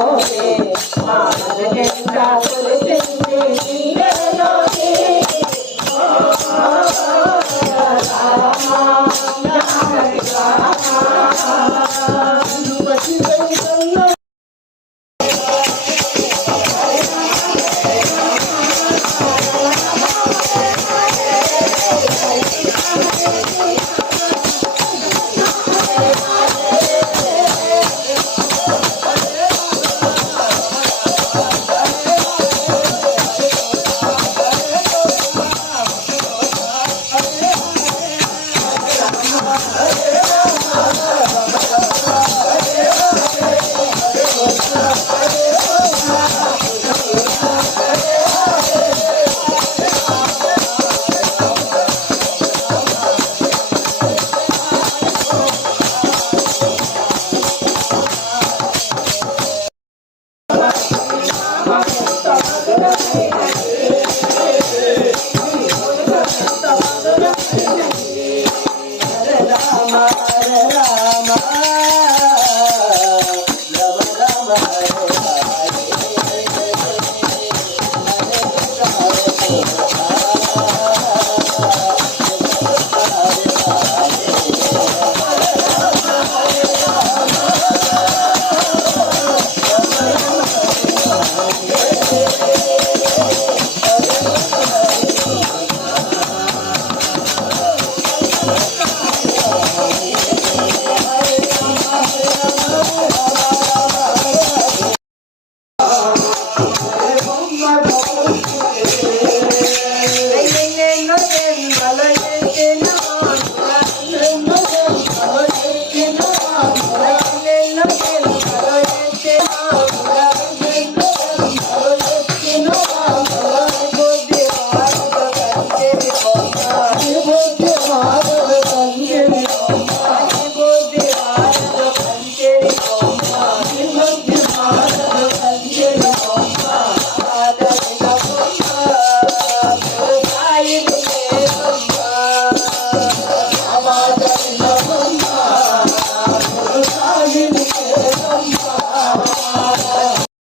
సేవలన్నీ మా జగన్ కొలిసింది